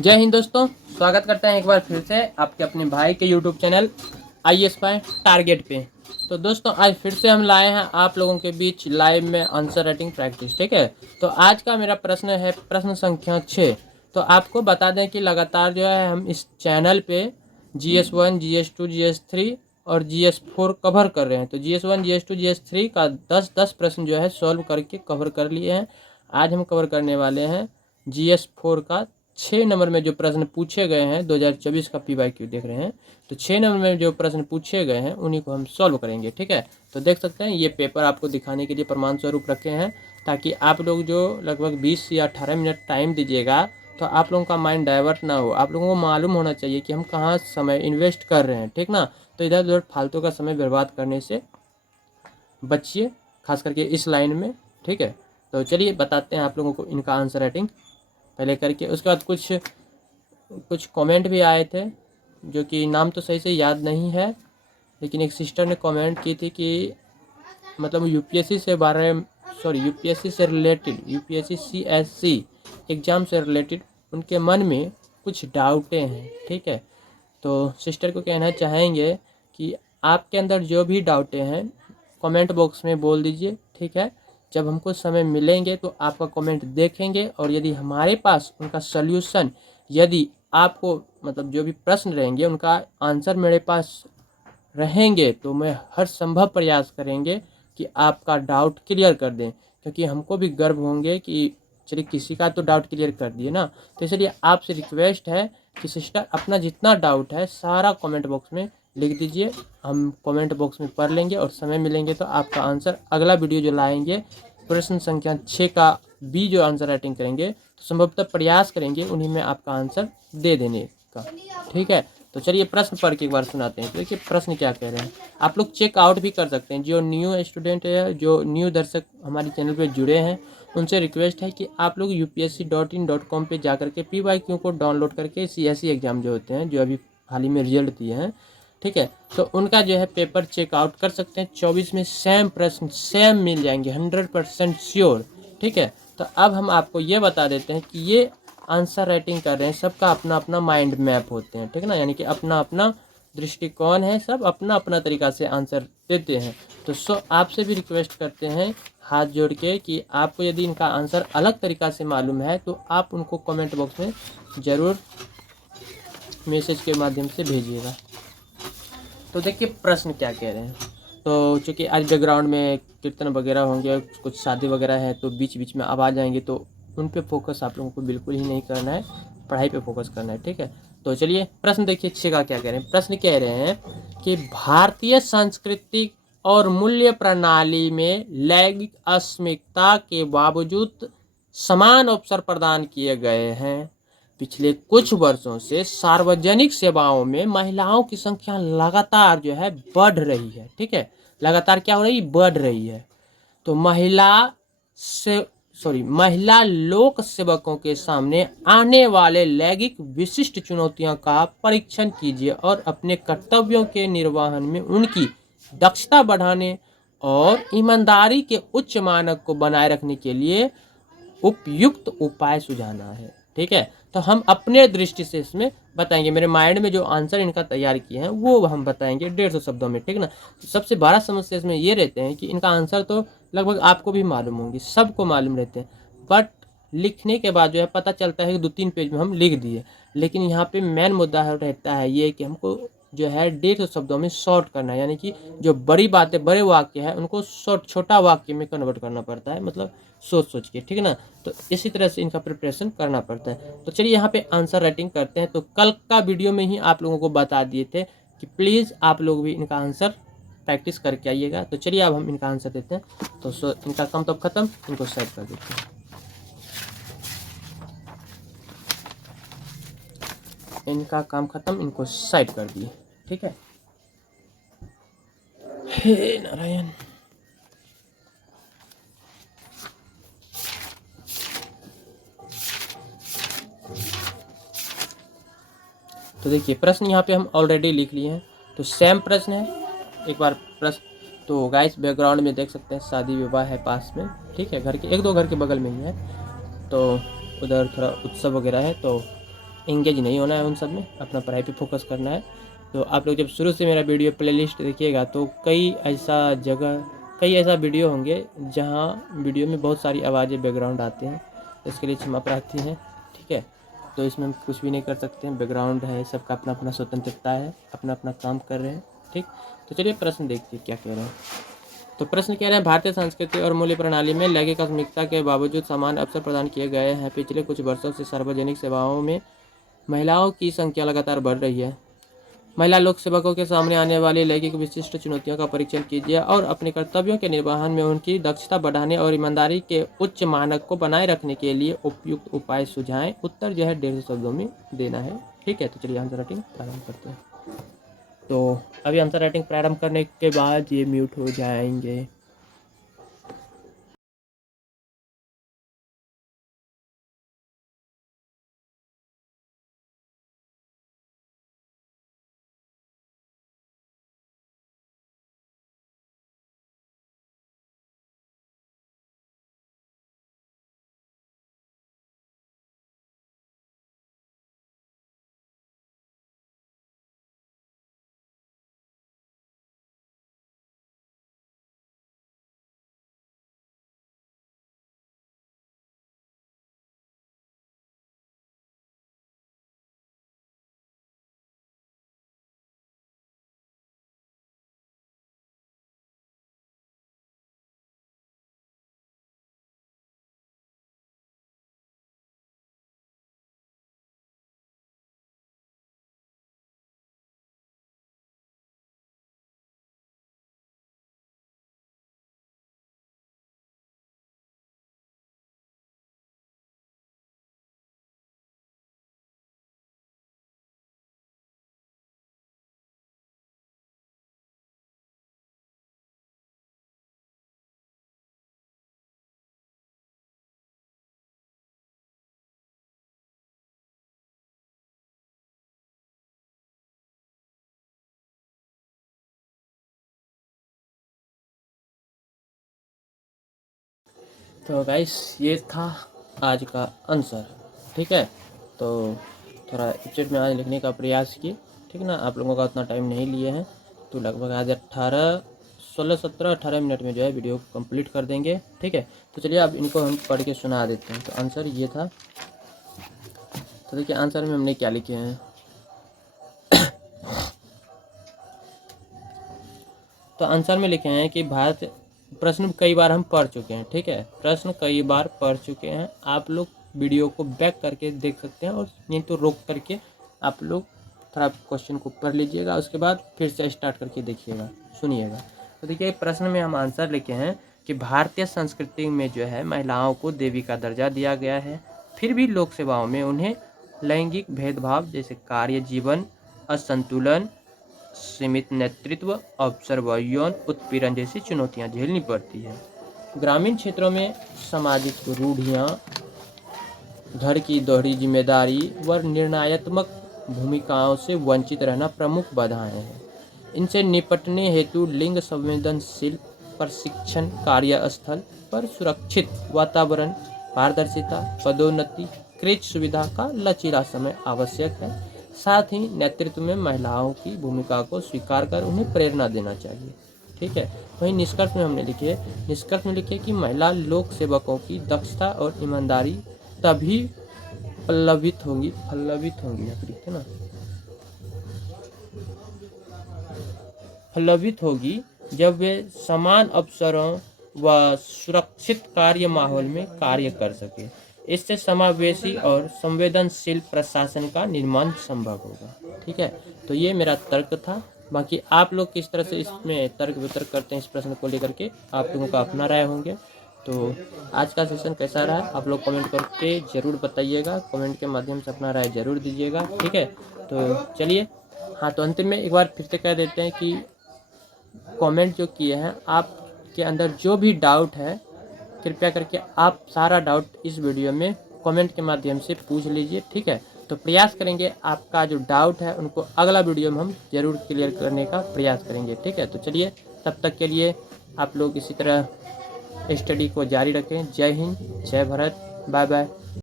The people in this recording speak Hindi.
जय हिंद दोस्तों, स्वागत करते हैं एक बार फिर से आपके अपने भाई के यूट्यूब चैनल ISPI टारगेट पे। तो दोस्तों आज फिर से हम लाए हैं आप लोगों के बीच लाइव में आंसर राइटिंग प्रैक्टिस। ठीक है, तो आज का मेरा प्रश्न है प्रश्न संख्या 6। तो आपको बता दें कि लगातार जो है हम इस चैनल पे GS1, GS2, GS3 और GS4 कवर कर रहे हैं। तो GS1, GS2, GS3 का 10-10 प्रश्न जो है सॉल्व करके कवर कर लिए हैं। आज हम कवर करने वाले हैं GS4 का 6 नंबर में जो प्रश्न पूछे गए हैं। 2024 का PYQ देख रहे हैं, तो 6 नंबर में जो प्रश्न पूछे गए हैं उन्हीं को हम सॉल्व करेंगे। ठीक है, तो देख सकते हैं ये पेपर आपको दिखाने के लिए प्रमाण स्वरूप रखे हैं, ताकि आप लोग जो लगभग 20 या 18 मिनट टाइम दीजिएगा तो आप लोगों का माइंड डाइवर्ट ना हो। आप लोगों को मालूम होना चाहिए कि हम कहाँ समय इन्वेस्ट कर रहे हैं। ठीक ना, तो इधर उधर फालतू का समय बर्बाद करने से बचिए, खास करके इस लाइन में। ठीक है, तो चलिए बताते हैं आप लोगों को इनका आंसर राइटिंग पहले करके। उसके बाद कुछ कमेंट भी आए थे, जो कि नाम तो सही से याद नहीं है, लेकिन एक सिस्टर ने कमेंट की थी कि मतलब यूपीएससी से रिलेटेड, यूपीएससी CSC एग्ज़ाम से रिलेटेड उनके मन में कुछ डाउटें हैं। ठीक है, तो सिस्टर को कहना चाहेंगे कि आपके अंदर जो भी डाउटें हैं कमेंट बॉक्स में बोल दीजिए। ठीक है, जब हमको समय मिलेंगे तो आपका कमेंट देखेंगे, और यदि हमारे पास उनका सल्यूशन, यदि आपको मतलब जो भी प्रश्न रहेंगे उनका आंसर मेरे पास रहेंगे, तो मैं हर संभव प्रयास करेंगे कि आपका डाउट क्लियर कर दें, क्योंकि हमको भी गर्व होंगे कि चलिए किसी का तो डाउट क्लियर कर दिए ना। तो इसलिए आपसे रिक्वेस्ट है कि सिस्टर अपना जितना डाउट है सारा कमेंट बॉक्स में लिख दीजिए। हम कमेंट बॉक्स में पढ़ लेंगे, और समय मिलेंगे तो आपका आंसर अगला वीडियो जो लाएंगे प्रश्न संख्या 6 का भी जो आंसर राइटिंग करेंगे, तो संभवतः प्रयास करेंगे उन्हीं में आपका आंसर दे देने का। ठीक है, तो चलिए प्रश्न पढ़ के एक बार सुनाते हैं। देखिए प्रश्न क्या कह रहे हैं, आप लोग चेकआउट भी कर सकते हैं। जो न्यू स्टूडेंट है, जो न्यू दर्शक हमारे चैनल पे जुड़े हैं, उनसे रिक्वेस्ट है कि आप लोग upsc.in.com पे जा करके PYQ को डाउनलोड करके CSE एग्ज़ाम जो होते हैं, जो अभी हाल ही में रिजल्ट दिए हैं, ठीक है, तो उनका जो है पेपर चेकआउट कर सकते हैं। 24 में सेम प्रश्न सेम मिल जाएंगे, 100% श्योर। ठीक है, तो अब हम आपको ये बता देते हैं कि ये आंसर राइटिंग कर रहे हैं, सबका अपना अपना माइंड मैप होते हैं। ठीक है ना, यानी कि अपना अपना दृष्टिकोण है, सब अपना अपना तरीका से आंसर देते हैं। तो आपसे भी रिक्वेस्ट करते हैं हाथ जोड़ के कि आपको यदि इनका आंसर अलग तरीका से मालूम है तो आप उनको कमेंट बॉक्स में ज़रूर मैसेज के माध्यम से भेजिएगा। तो देखिए प्रश्न क्या कह रहे हैं। तो चूँकि आज बैकग्राउंड में कीर्तन वगैरह होंगे, कुछ शादी वगैरह है, तो बीच बीच में आवाज़ आएंगे, तो उन पे फोकस आप लोगों को बिल्कुल ही नहीं करना है, पढ़ाई पे फोकस करना है। ठीक है, तो चलिए प्रश्न देखिए 6 का क्या कह रहे हैं। प्रश्न कह रहे हैं कि भारतीय सांस्कृतिक और मूल्य प्रणाली में लैंगिक असमानता के बावजूद समान अवसर प्रदान किए गए हैं। पिछले कुछ वर्षों से सार्वजनिक सेवाओं में महिलाओं की संख्या लगातार जो है बढ़ रही है। ठीक है, लगातार क्या हो रही है, बढ़ रही है। तो महिला लोक सेवकों के सामने आने वाले लैंगिक विशिष्ट चुनौतियों का परीक्षण कीजिए और अपने कर्तव्यों के निर्वहन में उनकी दक्षता बढ़ाने और ईमानदारी के उच्च मानक को बनाए रखने के लिए उपयुक्त उपाय सुझाना है। ठीक है, तो हम अपने दृष्टि से इसमें बताएंगे। मेरे माइंड में जो आंसर इनका तैयार किए हैं वो हम बताएंगे 150 शब्दों में। ठीक ना, तो सबसे बड़ा समस्या इसमें ये रहते हैं कि इनका आंसर तो लगभग आपको भी मालूम होंगी, सबको मालूम रहते हैं, बट लिखने के बाद जो है पता चलता है कि 2-3 पेज में हम लिख दिए। लेकिन यहाँ पे मेन मुद्दा रहता है ये कि हमको जो है 150 शब्दों में शॉर्ट करना है, यानी कि जो बड़ी बातें, बड़े वाक्य है, उनको छोटा वाक्य में कन्वर्ट करना पड़ता है, मतलब सोच के। ठीक है ना, तो इसी तरह से इनका प्रिपरेशन करना पड़ता है। तो चलिए यहाँ पे आंसर राइटिंग करते हैं। तो कल का वीडियो में ही आप लोगों को बता दिए थे कि प्लीज़ आप लोग भी इनका आंसर प्रैक्टिस करके आइएगा। तो चलिए अब हम इनका आंसर देते हैं। तो इनका काम तो खत्म, इनको सेट कर देते हैं। इनका काम खत्म, इनको साइड कर दिए। ठीक है, हे नारायण। तो देखिए प्रश्न यहाँ पे हम ऑलरेडी लिख लिए हैं, तो सेम प्रश्न है। एक बार प्रश्न, तो गाइस बैकग्राउंड में देख सकते हैं शादी विवाह है पास में। ठीक है, घर के 1-2 घर के बगल में ही है, तो उधर थोड़ा उत्सव वगैरह है। तो इंगेज नहीं होना है उन सब में, अपना पढ़ाई पे फोकस करना है। तो आप लोग जब शुरू से मेरा वीडियो प्लेलिस्ट देखिएगा तो कई ऐसा वीडियो होंगे जहाँ वीडियो में बहुत सारी आवाज़ें बैकग्राउंड आते हैं, तो इसके लिए क्षमा प्रार्थी हैं, ठीक है। तो इसमें हम कुछ भी नहीं कर सकते हैं, बैकग्राउंड है, सबका अपना अपना स्वतंत्रता है, अपना अपना काम कर रहे हैं, ठीक। तो चलिए प्रश्न देखिए क्या कह रहे हैं। तो प्रश्न कह रहे हैं, भारतीय संस्कृति और मूल्य प्रणाली में लैंगिक असमानता के बावजूद समान अवसर प्रदान किए गए हैं। पिछले कुछ वर्षों से सार्वजनिक सेवाओं में महिलाओं की संख्या लगातार बढ़ रही है। महिला लोक सेवकों के सामने आने वाली लैंगिक विशिष्ट चुनौतियों का परीक्षण कीजिए और अपने कर्तव्यों के निर्वहन में उनकी दक्षता बढ़ाने और ईमानदारी के उच्च मानक को बनाए रखने के लिए उपयुक्त उपाय सुझाएं। उत्तर जो है 150 शब्दों में देना है, ठीक है। तो चलिए आंसर राइटिंग प्रारंभ करते हैं। तो अभी आंसर राइटिंग प्रारंभ करने के बाद ये म्यूट हो जाएंगे। तो गाइस ये था आज का आंसर, ठीक है। तो थोड़ा चैट में आज लिखने का प्रयास किए, ठीक ना। आप लोगों का उतना टाइम नहीं लिए हैं, तो लगभग आज 18 मिनट में जो है वीडियो कंप्लीट कर देंगे, ठीक है। तो चलिए अब इनको हम पढ़ के सुना देते हैं। तो आंसर ये था। तो देखिए आंसर में हमने क्या लिखे हैं। तो आंसर में लिखे हैं कि भारत, प्रश्न कई बार हम पढ़ चुके हैं, ठीक है। प्रश्न कई बार पढ़ चुके हैं, आप लोग वीडियो को बैक करके देख सकते हैं, और नहीं तो रोक करके आप लोग थोड़ा क्वेश्चन को पढ़ लीजिएगा, उसके बाद फिर से स्टार्ट करके देखिएगा, सुनिएगा। तो देखिए प्रश्न में हम आंसर लिखे हैं कि भारतीय संस्कृति में जो है महिलाओं को देवी का दर्जा दिया गया है, फिर भी लोक सेवाओं में उन्हें लैंगिक भेदभाव जैसे कार्य जीवन असंतुलन, सीमित नेतृत्व, अवसर व यौन उत्पीड़न जैसी चुनौतियां झेलनी पड़ती है। ग्रामीण क्षेत्रों में सामाजिक रूढ़ियां, घर की दोहरी जिम्मेदारी व निर्णयात्मक भूमिकाओं से वंचित रहना प्रमुख बाधाएं हैं। इनसे निपटने हेतु लिंग संवेदनशील प्रशिक्षण, कार्यस्थल पर सुरक्षित वातावरण, पारदर्शिता, पदोन्नति, क्रेच सुविधा का लचीला समय आवश्यक है। साथ ही नेतृत्व में महिलाओं की भूमिका को स्वीकार कर उन्हें प्रेरणा देना चाहिए, ठीक है। वहीं निष्कर्ष में हमने लिखे कि महिला लोक सेवकों की दक्षता और ईमानदारी तभी फल्लवित होंगी यहाँ पे लिखते ना, फल्लवित होगी जब वे समान अवसरों व सुरक्षित कार्य माहौल में कार्य कर सके। इससे समावेशी और संवेदनशील प्रशासन का निर्माण संभव होगा, ठीक है। तो ये मेरा तर्क था। बाकी आप लोग किस तरह से इसमें तर्क वितर्क करते हैं इस प्रश्न को लेकर के, आप लोगों का अपना राय होंगे। तो आज का सेशन कैसा रहा आप लोग कमेंट करके ज़रूर बताइएगा, कमेंट के माध्यम से अपना राय ज़रूर दीजिएगा, ठीक है। तो चलिए, हाँ, तो अंतिम में एक बार फिर से कह देते हैं कि कमेंट जो किए हैं, आपके अंदर जो भी डाउट है कृपया करके आप सारा डाउट इस वीडियो में कमेंट के माध्यम से पूछ लीजिए, ठीक है। तो प्रयास करेंगे आपका जो डाउट है उनको अगला वीडियो में हम ज़रूर क्लियर करने का प्रयास करेंगे, ठीक है। तो चलिए, तब तक के लिए आप लोग इसी तरह स्टडी को जारी रखें। जय हिंद, जय भारत, बाय बाय।